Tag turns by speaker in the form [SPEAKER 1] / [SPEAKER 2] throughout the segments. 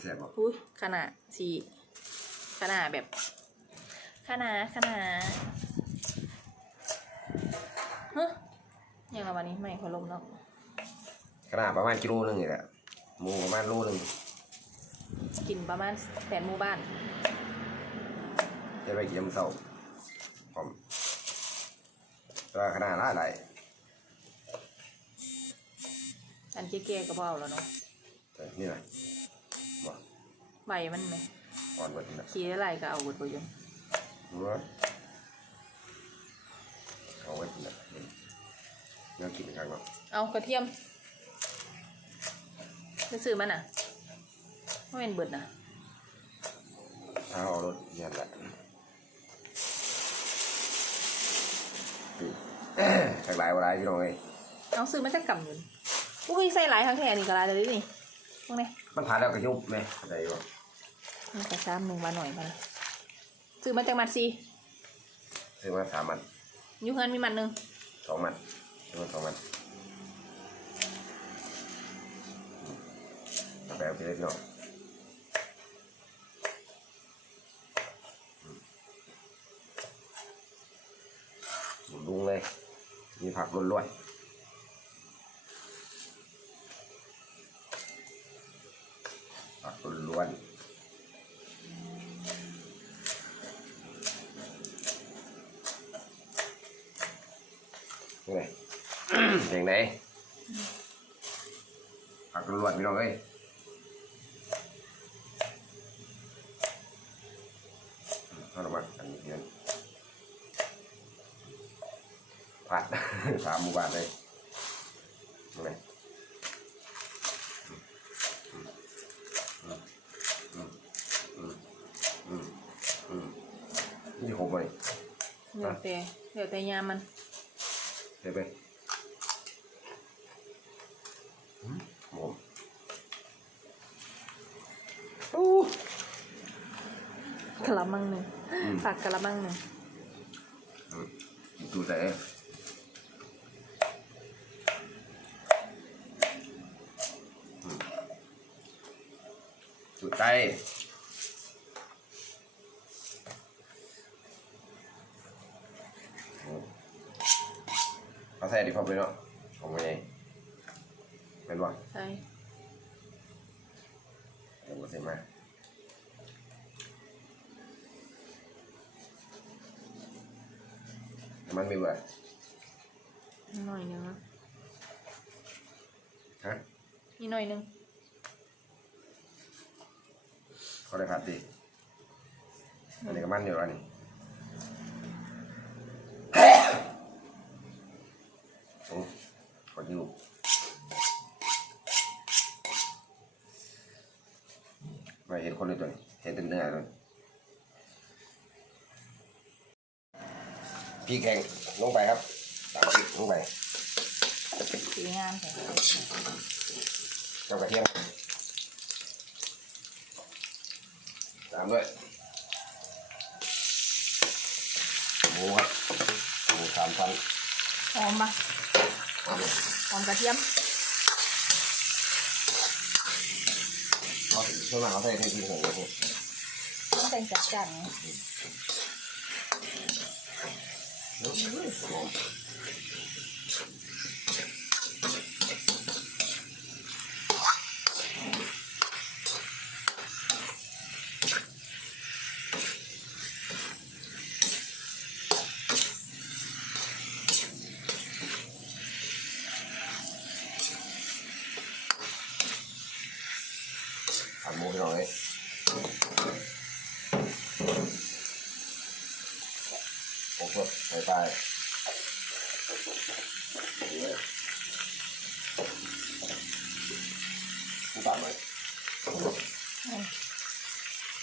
[SPEAKER 1] แซ่บบ่
[SPEAKER 2] อุ้ยขนาดสีขนาดแบบขนาดขนาดฮะยังละวันนี้ไม่ขอลมเนาะ
[SPEAKER 1] ขนาดประมาณกิโลหนึงนี่แหละหมูประมาณโลหนึง
[SPEAKER 2] กินประมาณแปดหมู่บ้าน
[SPEAKER 1] จะไปกินยำเศร้าพร้อมแต่ว่าขนาดหลายหลาย
[SPEAKER 2] อันเก๋ๆก็บเอาแล้วเนาะ
[SPEAKER 1] แต่นี่นะบ่
[SPEAKER 2] ใบมันไหม
[SPEAKER 1] อ่อนเบิดนี่นะ
[SPEAKER 2] ขี้อะไรก็เอาบดไปยม
[SPEAKER 1] รู้ว่าเอาไว้กินนะนี่เนื้อกินกันเนาะ
[SPEAKER 2] เอากระเทียมไปซื้อมันอะไม่เป็นเบิดนะ
[SPEAKER 1] ถ้าเอารถเนี่ยแหละจากหลายวันหลายพี่น้องเอ้ย
[SPEAKER 2] เอาซื้อมาจากกำเงินอุ้ยใส่หลายครั้งแค่นี้ก็หลายเลยนี่พวกนี้
[SPEAKER 1] มันผ่านแล้วก็ยุบไหมอะไรวะ
[SPEAKER 2] มันกระซ้ำหนึ่งมาหน่อยพอนะซื้อมาจากมัดซี
[SPEAKER 1] ซื้อมาสามมัน
[SPEAKER 2] อยูเฮินมีมันหนึ่ง
[SPEAKER 1] สองมันซื้อมาสองมันเอาไปเอาไปเลยพี่น้องหมุนลุงเลย มีผักล้วนๆ นี่ไงอย่างไหนผักล้วนๆพี่น้องเอ้ยเอาละมาอันนี้เพียนผัดสามหมู่บ้านเลยนี่ไงอืมอืมอืมอืมนี่ครบเลย
[SPEAKER 2] เดี๋ยวแต่เดี๋ยวแต่ยามมัน
[SPEAKER 1] เดี๋ยวไปอืมหอมอู้
[SPEAKER 2] กะละมังหนึ่ง
[SPEAKER 1] อืม
[SPEAKER 2] ผักกะละมังหนึ่ง
[SPEAKER 1] ดูแต่จุดใจเขา ใส่ดีพอไปเนาะของไงเป็นวะ
[SPEAKER 2] ใช่
[SPEAKER 1] เดี๋ยวมาใส่มาน้ำมันมีเบื่อ
[SPEAKER 2] หน่อยหนึงนะ
[SPEAKER 1] ฮะ
[SPEAKER 2] นี่หน่อยหนึง
[SPEAKER 1] เขาได้ผัดดีอันนี้ก็มันอยู่แล้วนี่โอ้ขอดูไม่เห็น คนเลยตัวนี้เห็นแต่เนื้อเลยพี่แกงลงไปครับตามพริกลงไป
[SPEAKER 2] สีงามใส่
[SPEAKER 1] เจ้ากระเทียมตามด้วยหมูครับหมูสามชั้น
[SPEAKER 2] หอมปะหอมกระเทียม
[SPEAKER 1] เขาช่วงหลังเขาใส่เททิ้งของเลยพวก
[SPEAKER 2] ต้องเป็นจัดจัน
[SPEAKER 1] ผัด ผมเพิ่มใส่ไปผู้ต่ำเลย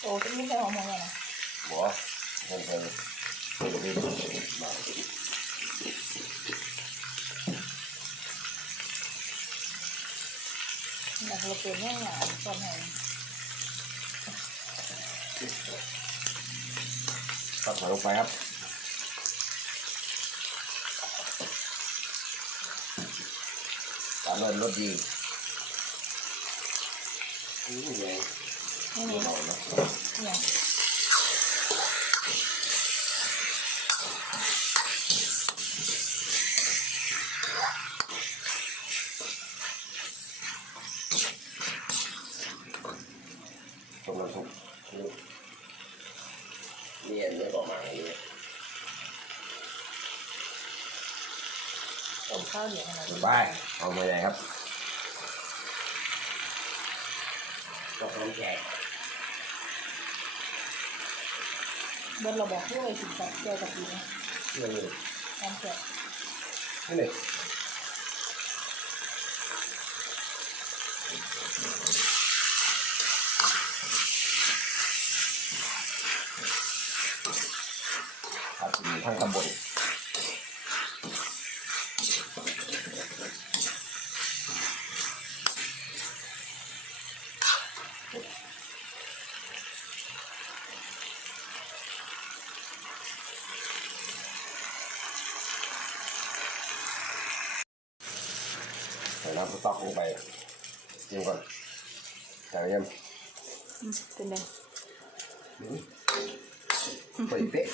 [SPEAKER 2] โอ้จะไม่ใช่หอมเลยนะ
[SPEAKER 1] หัวเพิ่มเพิ่มเพิ่มเพิ่มา
[SPEAKER 2] อยากเราเป็นแห้งหนาตอนไหน
[SPEAKER 1] ตัดมาลงไปครับ ตามด้วยรสดีอู้ยไง
[SPEAKER 2] ไม่
[SPEAKER 1] เบาๆนะ
[SPEAKER 2] เนี่ย
[SPEAKER 1] ต้มน้ำซุปนี่นี่อันนี้บอกมาอันนี้
[SPEAKER 2] ต้มข้าวเหนียวขนาดนี้
[SPEAKER 1] ไปเอามาใหญ่ครับก็พร้อมแจก
[SPEAKER 2] เบิร์ดเราบอกด้วยสิกับเจียวกับดีนะ
[SPEAKER 1] นี่นี่
[SPEAKER 2] ตามแจก
[SPEAKER 1] นี่นี่ครับมีทั้งตำบล ใส่น้ำสต๊อกลงไปจิ้มก่อนใส่ยัง
[SPEAKER 2] อืมเป็นไง
[SPEAKER 1] เปิดเป๊ะ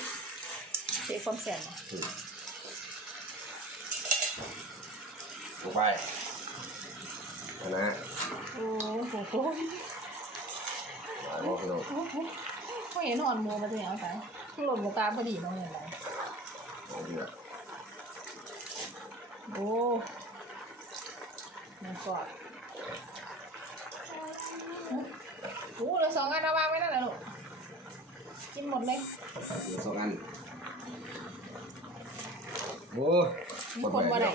[SPEAKER 2] เจ๊ความแสนนะ
[SPEAKER 1] ลงไปนะ
[SPEAKER 2] โอ้โหโห
[SPEAKER 1] หลายรอบพี่น้อง
[SPEAKER 2] เขาเห็นหอนมือมาเป็นยังไงหล่นกับตาพอดีน้องอย่างไร
[SPEAKER 1] เอาดีนะ
[SPEAKER 2] โอ้ มันกอดโอ้เหลือสองอันเอาวางไว้นั่นแหละลูกกินหมดเลย
[SPEAKER 1] เดี๋ยวสองอันโอ้
[SPEAKER 2] มีคนมาได้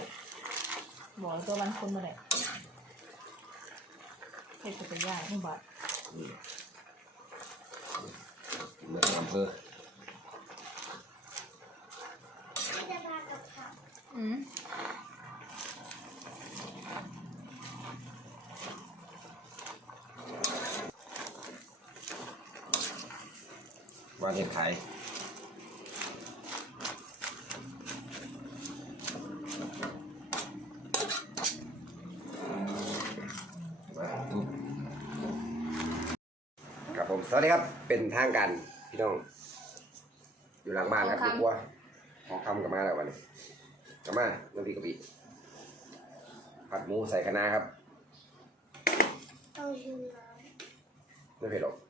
[SPEAKER 2] บอกตัวมันคนมาได้เฮ็ดเป็นยากนี่บาด
[SPEAKER 1] เนื้อน้ำเพื่อ
[SPEAKER 2] อื
[SPEAKER 1] วางเห็ดขายมาทุบครับผมสวัสดีครับเป็นทางการพี่น้อง อยู่หลังบ้านครับพี่บัวหอคำกลับมาแล้ววันนี้กลับมาน้ำพริกกะปิผัดหมูใส่คะน้าครับ
[SPEAKER 3] เอาชิมน้
[SPEAKER 1] ไม่เผ็ดหรอก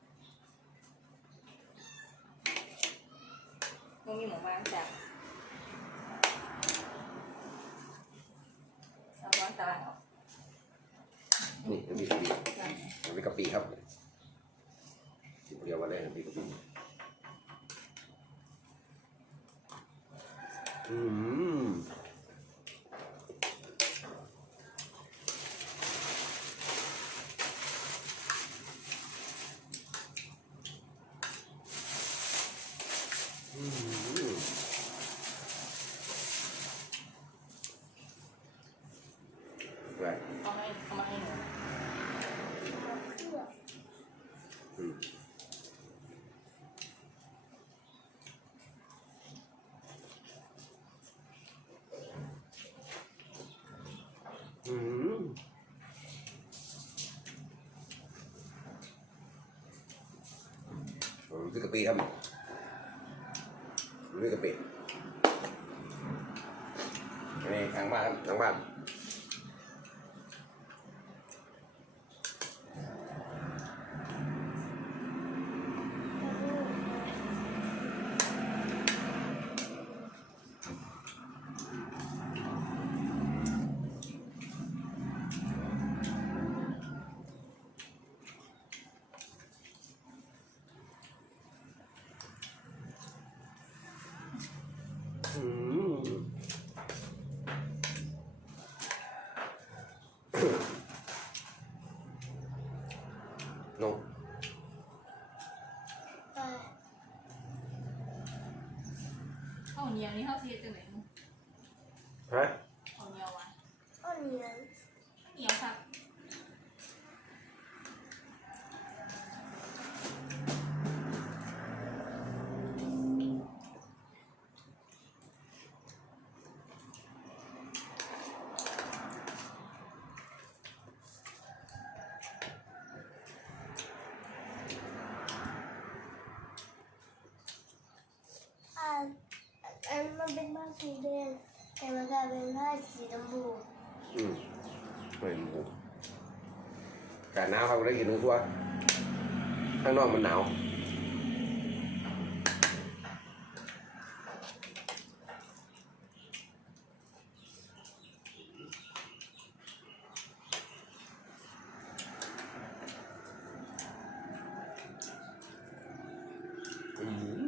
[SPEAKER 2] มึงมีหมูมาจ้ะเอาร้อนตาออก
[SPEAKER 1] นี่น้ำพริกกะปิน้ำพริกกะปิครับจิ้มเรียวมาเลยน้ำพริกกะปิอืมอืม ไป
[SPEAKER 2] เอาให้เอามาให้หนู
[SPEAKER 3] อ
[SPEAKER 1] อืมอืมผมซื้อกะปิครับผมซื้อกะปินี่ทางบ้านครับทางบ้าน อืม นก
[SPEAKER 3] ไป
[SPEAKER 2] ข้าวเหนีย
[SPEAKER 3] สีแดงแต่มันกลายเป็นผ้าสีชมพู
[SPEAKER 1] อืมไม่หมูแต่หนาวเขาได้กินทั้งตัวข้างนอกมันหนาว อืม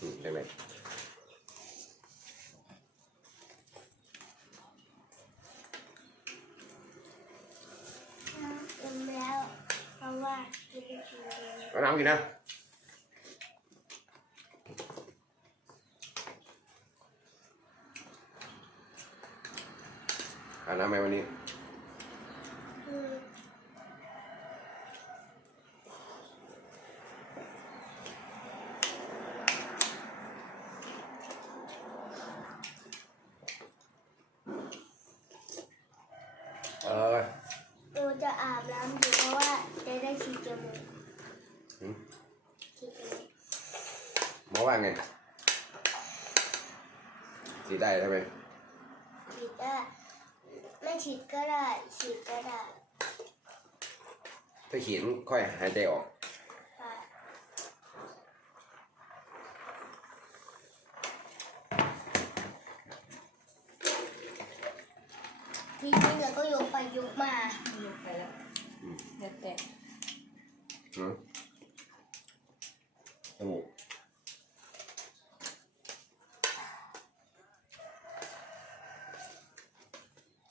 [SPEAKER 1] อืมได้ไหม
[SPEAKER 3] เต็มแล้ว เพราะว่ากินสีแดง
[SPEAKER 1] เอาน้ำกินนะเอาน้ำไหมวันนี้
[SPEAKER 3] อืม
[SPEAKER 1] เออ
[SPEAKER 3] หนูจะอาบน้ำอยู่เพราะว่าจะได้ฉีดจมูก
[SPEAKER 1] หืม
[SPEAKER 3] ฉีดจมูก
[SPEAKER 1] หมอว่าไงสีได้ใช่ไหม
[SPEAKER 3] ฉีดได้ไม่ฉีดก็ได้ฉีดก็ได้
[SPEAKER 1] ถ้าขีดค่อยหายใจออก
[SPEAKER 3] ค่ะทีนี้เราก็ยกไปยกมา
[SPEAKER 2] ยกไปแล้ว
[SPEAKER 1] อืม
[SPEAKER 2] เดี๋ยวแตะ
[SPEAKER 1] หืมจมูก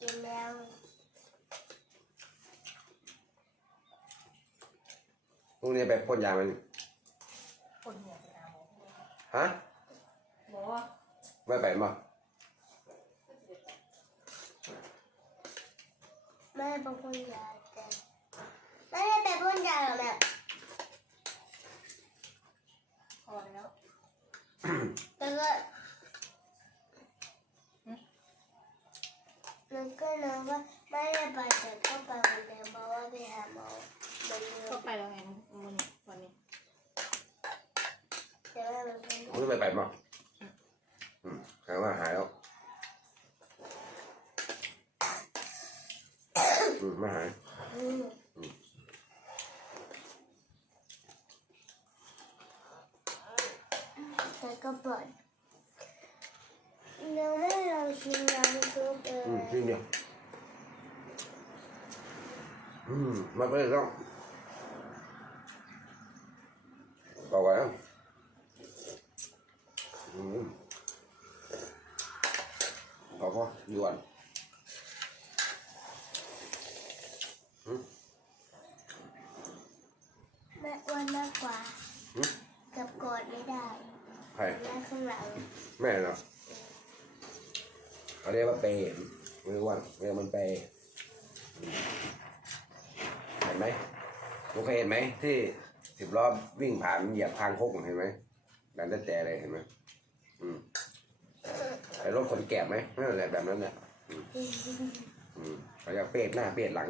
[SPEAKER 3] กินแล้ว
[SPEAKER 1] พรุ่งนี้ไปพ่นยามัน
[SPEAKER 2] คนหัวไปหาหมอ
[SPEAKER 1] ฮะ
[SPEAKER 2] หมอว่า
[SPEAKER 1] ไม่ไปมั้ง
[SPEAKER 3] แม่ไปพ่นยาแต่แม่ได้ไปพ่นยาเหรอแม่
[SPEAKER 2] พอแล้ว
[SPEAKER 3] แล้วก็แล้วก็น้องว่าไม่ได้ไปแต่ก็ไปวันเดียวเพราะว่าไปหาหมอ เหมือนเดิ
[SPEAKER 2] ก็
[SPEAKER 3] ม
[SPEAKER 2] ไปแล้วไงวันนี้วันนี้
[SPEAKER 3] แต่ว่ามันเป็น
[SPEAKER 1] ผมไม่ไปมั้งอืมหาว่าหายแล้วอืมไม่หาย
[SPEAKER 3] อืมแต่ก็ปลอดเราไม่ลองชิมน้ำซุปเอ
[SPEAKER 1] อืม
[SPEAKER 3] อ
[SPEAKER 1] ทีเดียวอืมไมาไปเลยต้องบอกไว้แล้วอืม พอพอด่วน
[SPEAKER 3] แม่อ้วนมากกว่า
[SPEAKER 1] หืม
[SPEAKER 3] กับกอดไม่ได้
[SPEAKER 1] ใคร
[SPEAKER 3] แม่ข้างหลัง
[SPEAKER 1] แม่เนาะเขาเรียกว่าเปย์ไม่รู้ว่าเรียกมันเปย์เห็นไหมลุงเคยเห็นไหมที่สิบล้อวิ่งผ่านเหยียบคางคกเห็นไหมดันแต่แต่เลยเห็นไหมอืม ไอ้รถคนแก่ไหมนั่นแหละแบบนั้นแหละอืมอืมเขาจะเปดหน้าเปดหลัง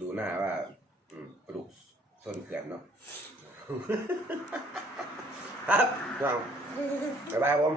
[SPEAKER 1] ดูหน้าว่าอืมกระดูกส้นเขื่อนเนาะ ครับน้องบ๊ายบายผม